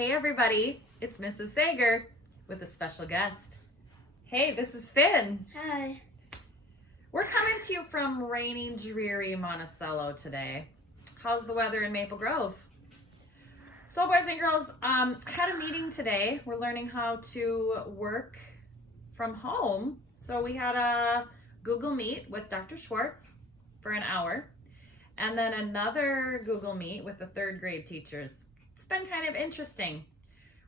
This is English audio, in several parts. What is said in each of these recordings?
Hey everybody, it's Mrs. Sager with a special guest. Hey, this is Finn. Hi. We're coming to you from rainy, dreary Monticello today. How's the weather in Maple Grove? So boys and girls, had a meeting today. We're learning how to work from home. So we had a Google Meet with Dr. Schwartz for an hour, and then another Google Meet with the third grade teachers. It's been kind of interesting.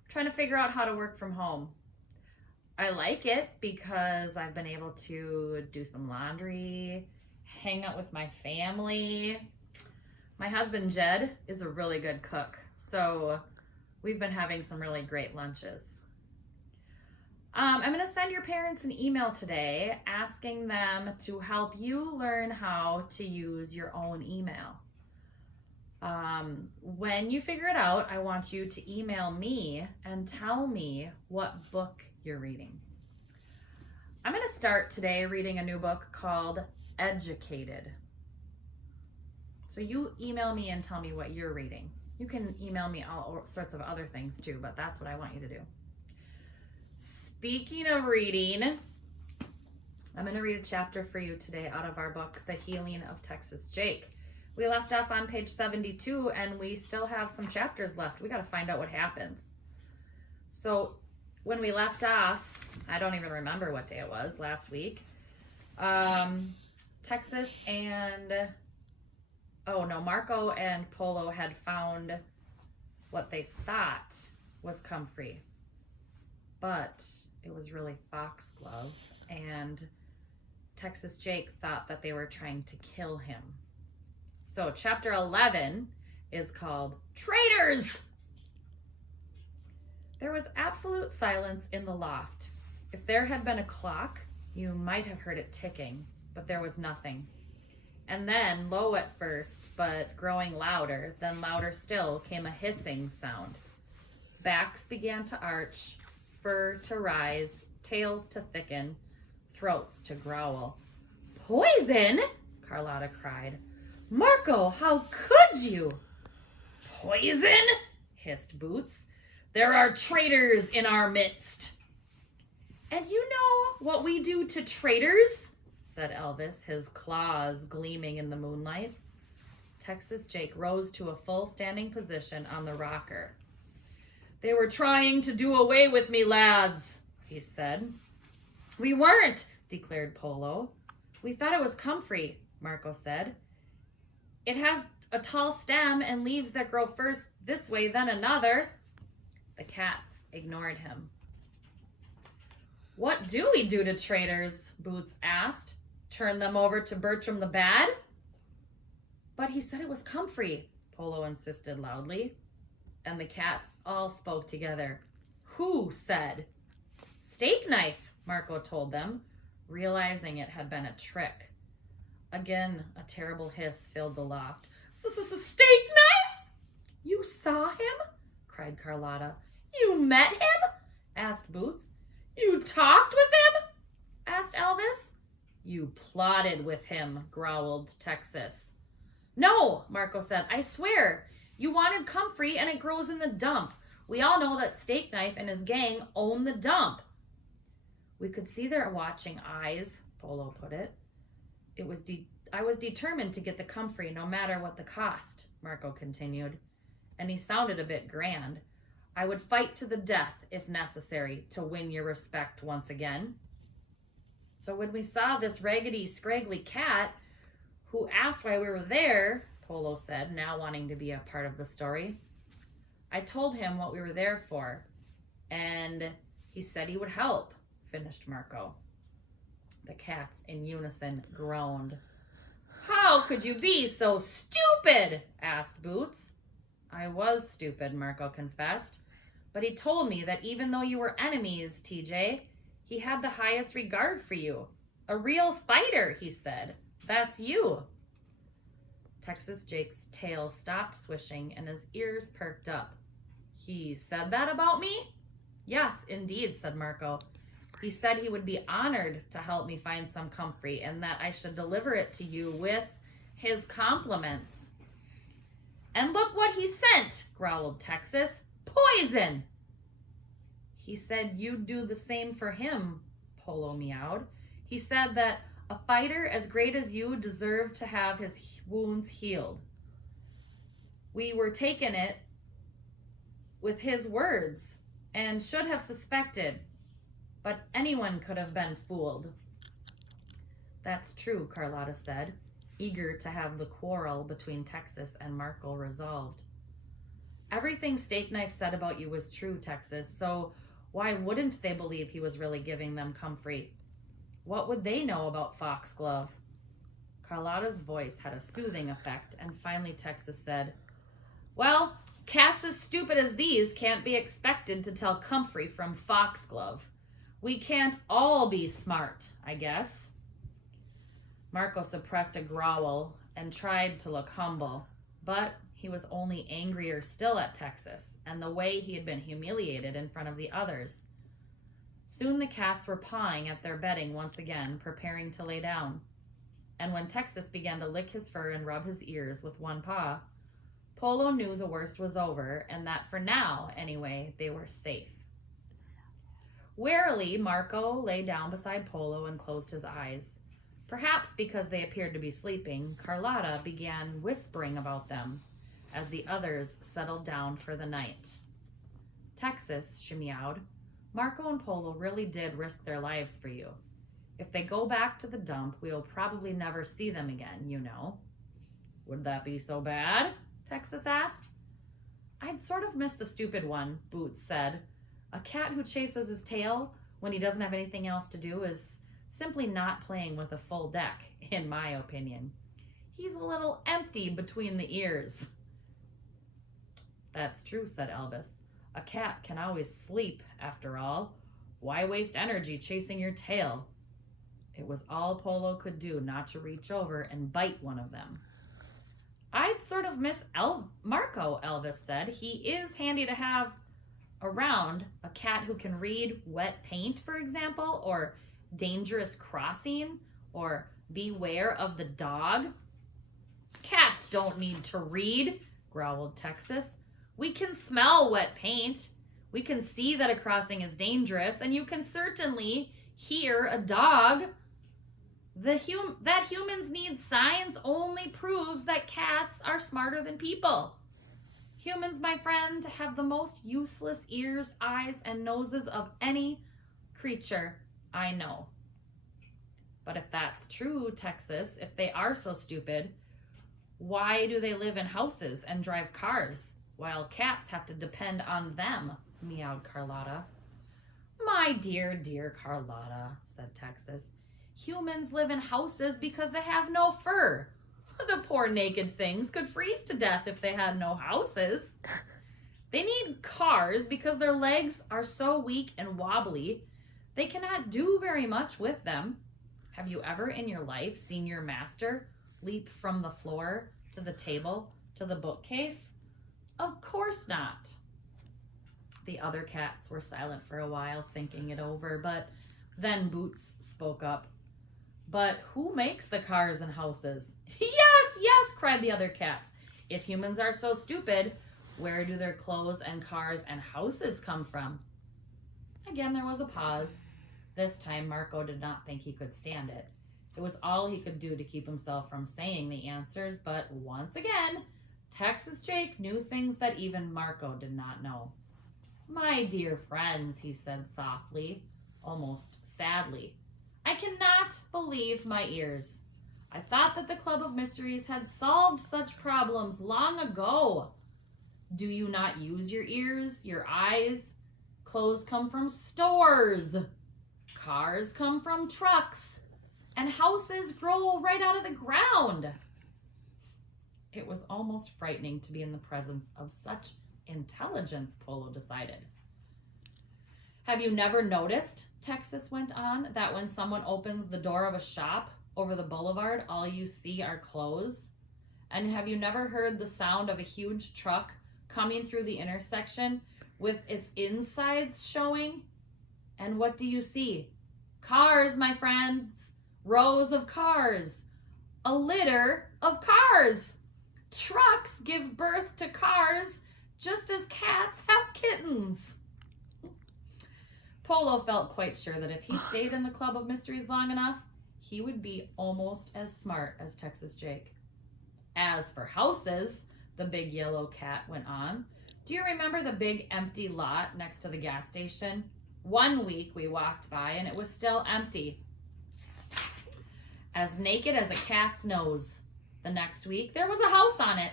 We're trying to figure out how to work from home. I like it because I've been able to do some laundry, hang out with my family. My husband, Jed, is a really good cook, so we've been having some really great lunches. I'm going to send your parents an email today asking them to help you learn how to use your own email. When you figure it out, I want you to email me and tell me what book you're reading. I'm going to start today reading a new book called Educated. So you email me and tell me what you're reading. You can email me all sorts of other things too, but that's what I want you to do. Speaking of reading, I'm going to read a chapter for you today out of our book, The Healing of Texas Jake. We left off on page 72 and we still have some chapters left. We got to find out what happens. So when we left off, I don't even remember what day it was, last week. Texas and, Marco and Polo had found what they thought was comfrey, but it was really foxglove, and Texas Jake thought that they were trying to kill him. So chapter 11 is called Traitors! There was absolute silence in the loft. If there had been a clock, you might have heard it ticking, but there was nothing. And then, low at first, but growing louder, then louder still, came a hissing sound. Backs began to arch, fur to rise, tails to thicken, throats to growl. "Poison!" Carlotta cried. "Marco, how could you?" "Poison?" hissed Boots. "There are traitors in our midst." "And you know what we do to traitors?" said Elvis, his claws gleaming in the moonlight. Texas Jake rose to a full standing position on the rocker. "They were trying to do away with me, lads," he said. "We weren't," declared Polo. "We thought it was comfrey," Marco said. "It has a tall stem and leaves that grow first this way, then another." The cats ignored him. "What do we do to traitors?" Boots asked. "Turn them over to Bertram the Bad?" "But he said it was comfrey," Polo insisted loudly. And the cats all spoke together. "Who said?" "Steak knife," Marco told them, realizing it had been a trick. Again, a terrible hiss filled the loft. "Steak knife? You saw him?" cried Carlotta. "You met him?" asked Boots. "You talked with him?" asked Elvis. "You plotted with him," growled Texas. "No," Marco said. "I swear. You wanted comfrey and it grows in the dump. We all know that Steak Knife and his gang own the dump." "We could see their watching eyes," Polo put it. I was determined to get the comfrey no matter what the cost," Marco continued. And he sounded a bit grand. "I would fight to the death if necessary to win your respect once again." "So when we saw this raggedy, scraggly cat who asked why we were there," Polo said, now wanting to be a part of the story, "I told him what we were there for, and he said he would help," finished Marco. The cats in unison groaned. "How could you be so stupid?" asked Boots. "I was stupid," Marco confessed. "But he told me that even though you were enemies, TJ, he had the highest regard for you. A real fighter," he said. "That's you." Texas Jake's tail stopped swishing and his ears perked up. "He said that about me?" "Yes, indeed," said Marco. "He said he would be honored to help me find some comfrey and that I should deliver it to you with his compliments." "And look what he sent," growled Texas. Poison! He said you'd do the same for him, Polo meowed. He said that a fighter as great as you deserved to have his wounds healed. We were taking it with his words and should have suspected, but anyone could have been fooled. That's true, Carlotta said, eager to have the quarrel between Texas and Marco resolved. Everything Steak Knife said about you was true, Texas, so why wouldn't they believe he was really giving them comfrey? What would they know about Foxglove? Carlotta's voice had a soothing effect, and finally Texas said, well, cats as stupid as these can't be expected to tell comfrey from Foxglove. We can't all be smart, I guess. Marco suppressed a growl and tried to look humble, but he was only angrier still at Texas and the way he had been humiliated in front of the others. Soon the cats were pawing at their bedding once again, preparing to lay down. And when Texas began to lick his fur and rub his ears with one paw, Polo knew the worst was over and that for now, anyway, they were safe. Warily, Marco lay down beside Polo and closed his eyes. Perhaps because they appeared to be sleeping, Carlotta began whispering about them as the others settled down for the night. Texas, she meowed, Marco and Polo really did risk their lives for you. If they go back to the dump, we'll probably never see them again, you know. Would that be so bad? Texas asked. I'd sort of miss the stupid one, Boots said. A cat who chases his tail when he doesn't have anything else to do is simply not playing with a full deck, in my opinion. He's a little empty between the ears. That's true, said Elvis. A cat can always sleep, after all. Why waste energy chasing your tail? It was all Polo could do not to reach over and bite one of them. I'd sort of miss Marco, Elvis said. He is handy to have around. A cat who can read wet paint, for example, or dangerous crossing, or beware of the dog. Cats don't need to read, growled Texas. We can smell wet paint. We can see that a crossing is dangerous, and you can certainly hear a dog. That humans need science only proves that cats are smarter than people. Humans, my friend, have the most useless ears, eyes, and noses of any creature I know. But if that's true, Texas, if they are so stupid, why do they live in houses and drive cars while cats have to depend on them? Meowed Carlotta. My dear, dear Carlotta, said Texas. Humans live in houses because they have no fur. The poor naked things could freeze to death if they had no houses. They need cars because their legs are so weak and wobbly, they cannot do very much with them. Have you ever in your life seen your master leap from the floor to the table to the bookcase? Of course not. The other cats were silent for a while, thinking it over, but then Boots spoke up. But who makes the cars and houses? Yes, yes, cried the other cats. If humans are so stupid, where do their clothes and cars and houses come from? Again, there was a pause. This time, Marco did not think he could stand it. It was all he could do to keep himself from saying the answers, but once again, Texas Jake knew things that even Marco did not know. My dear friends, he said softly, almost sadly, I cannot believe my ears. I thought that the Club of Mysteries had solved such problems long ago. Do you not use your ears, your eyes? Clothes come from stores. Cars come from trucks. And houses grow right out of the ground. It was almost frightening to be in the presence of such intelligence, Polo decided. Have you never noticed, Texas went on, that when someone opens the door of a shop over the boulevard, all you see are clothes? And have you never heard the sound of a huge truck coming through the intersection with its insides showing? And what do you see? Cars, my friends. Rows of cars. A litter of cars. Trucks give birth to cars just as cats have kittens. Polo felt quite sure that if he stayed in the Club of Mysteries long enough, he would be almost as smart as Texas Jake. As for houses, the big yellow cat went on, do you remember the big empty lot next to the gas station? One week we walked by and it was still empty. As naked as a cat's nose. The next week, there was a house on it.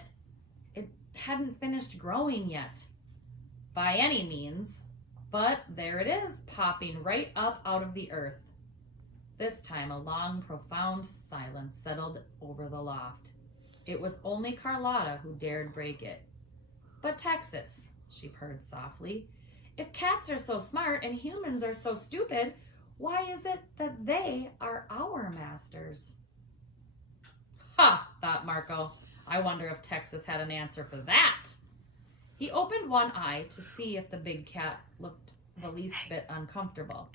It hadn't finished growing yet, by any means, but there it is, popping right up out of the earth. This time, a long, profound silence settled over the loft. It was only Carlotta who dared break it. But Texas, she purred softly, if cats are so smart and humans are so stupid, why is it that they are our masters? Ha, thought Marco. I wonder if Texas had an answer for that. He opened one eye to see if the big cat looked the least bit uncomfortable.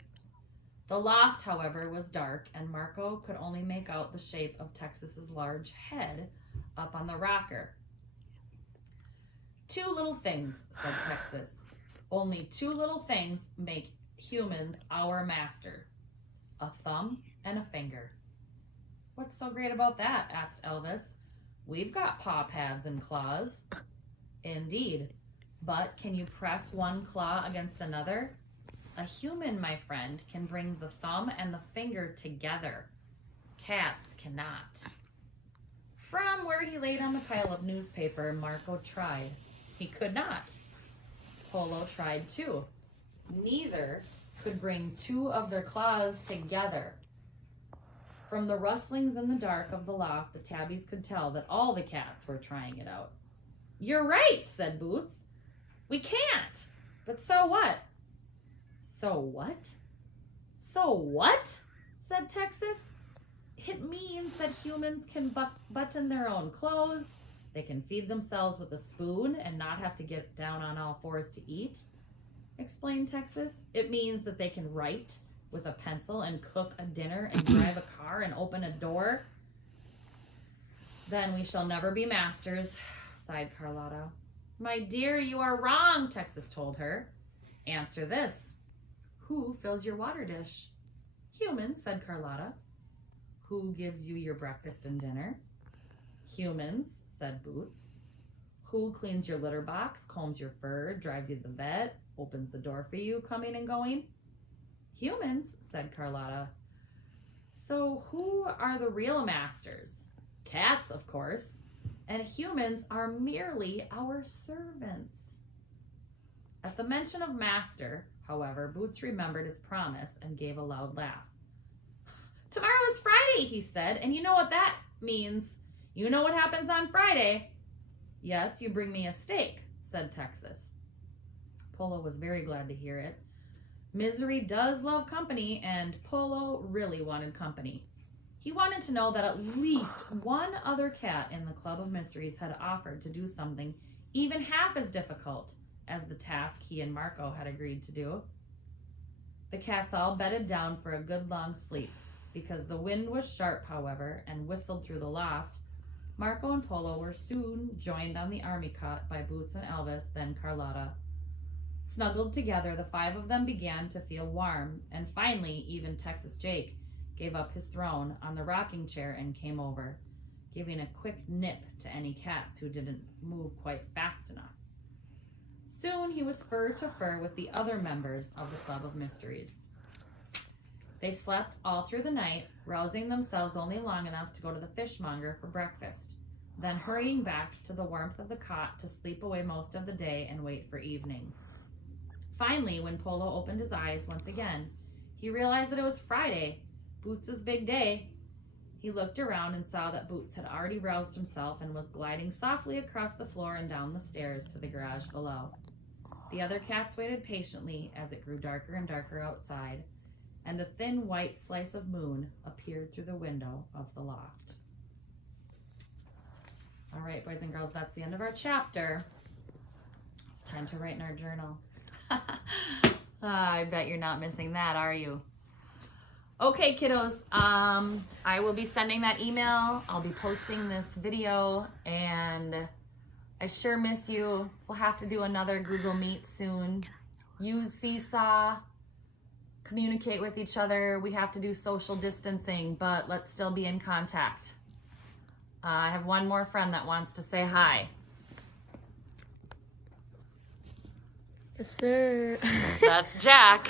The loft, however, was dark, and Marco could only make out the shape of Texas's large head up on the rocker. Two little things, said Texas. Only two little things make humans our master. A thumb and a finger. What's so great about that? Asked Elvis. We've got paw pads and claws. Indeed. But can you press one claw against another? A human, my friend, can bring the thumb and the finger together. Cats cannot. From where he laid on the pile of newspaper, Marco tried. He could not. Polo tried too. Neither could bring two of their claws together. From the rustlings in the dark of the loft, the tabbies could tell that all the cats were trying it out. You're right, said Boots. We can't. But so what? So what? So what? Said Texas. It means that humans can button their own clothes. They can feed themselves with a spoon and not have to get down on all fours to eat, explained Texas. It means that they can write with a pencil and cook a dinner and drive a car and open a door. Then we shall never be masters, sighed Carlotta. My dear, you are wrong, Texas told her. Answer this. Who fills your water dish? Humans, said Carlotta. Who gives you your breakfast and dinner? Humans, said Boots. Who cleans your litter box, combs your fur, drives you to the vet, opens the door for you, coming and going? Humans, said Carlotta. So who are the real masters? Cats, of course. And humans are merely our servants. At the mention of master, however, Boots remembered his promise and gave a loud laugh. Tomorrow is Friday, he said, and you know what that means. You know what happens on Friday. Yes, you bring me a steak, said Texas. Polo was very glad to hear it. Misery does love company, and Polo really wanted company. He wanted to know that at least one other cat in the Club of Mysteries had offered to do something even half as difficult as the task he and Marco had agreed to do. The cats all bedded down for a good long sleep. Because the wind was sharp, however, and whistled through the loft, Marco and Polo were soon joined on the army cot by Boots and Elvis, then Carlotta. Snuggled together, the five of them began to feel warm, and finally, even Texas Jake gave up his throne on the rocking chair and came over, giving a quick nip to any cats who didn't move quite fast enough. Soon he was fur to fur with the other members of the Club of Mysteries. They slept all through the night, rousing themselves only long enough to go to the fishmonger for breakfast, then hurrying back to the warmth of the cot to sleep away most of the day and wait for evening. Finally, when Polo opened his eyes once again, he realized that it was Friday, Boots' big day. He looked around and saw that Boots had already roused himself and was gliding softly across the floor and down the stairs to the garage below. The other cats waited patiently as it grew darker and darker outside, and a thin white slice of moon appeared through the window of the loft. All right, boys and girls, that's the end of our chapter. It's time to write in our journal. I bet you're not missing that, are you? Okay, kiddos, I will be sending that email. I'll be posting this video, and I sure miss you. We'll have to do another Google Meet soon. Use Seesaw. Communicate with each other. We have to do social distancing, but let's still be in contact. I have one more friend that wants to say hi. Yes, sir. That's Jack.